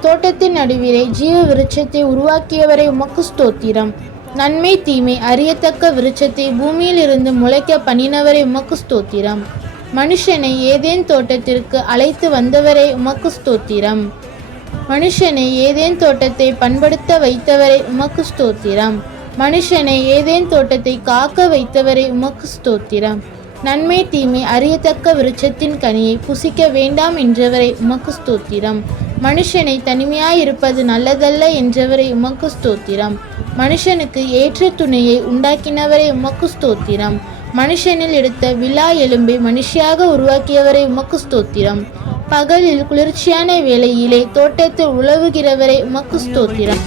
தோட்டத்தின் நடுவிலே ஜீவ விருட்சத்தை உருவாக்கியவரை உமக்கு ஸ்தோத்திரம். நன்மை தீமை அறியத்தக்க விருட்சத்தை பூமியிலிருந்து முளைக்க பண்ணினவரை உமக்கு ஸ்தோத்திரம். மனுஷனை ஏதேன் தோட்டத்திற்கு அழைத்து வந்தவரை உமக்கு ஸ்தோத்திரம். மனுஷனை ஏதேன் தோட்டத்தை பண்படுத்த வைத்தவரை உமக்கு ஸ்தோத்திரம். மனுஷனை ஏதேன் தோட்டத்தை காக்க வைத்தவரை உமக்கு ஸ்தோத்திரம். நன்மை தீமை அறியத்தக்க விருட்சத்தின் கனியை புசிக்க வேண்டாம் என்றவரை உமக்கு ஸ்தோத்திரம். மனுஷனை தனிமையாயிருப்பது நல்லதல்ல என்றவரை உமக்கு ஸ்தோத்திரம். மனுஷனுக்கு ஏற்ற துணையை உண்டாக்கினவரை உமக்கு ஸ்தோத்திரம். மனுஷனில் எடுத்த விழா எலும்பை மனுஷியாக உருவாக்கியவரை உமக்கு ஸ்தோத்திரம். பகலில் குளிர்ச்சியான வேளையிலே தோட்டத்தில் உழவுகிறவரை உமக்கு ஸ்தோத்திரம்.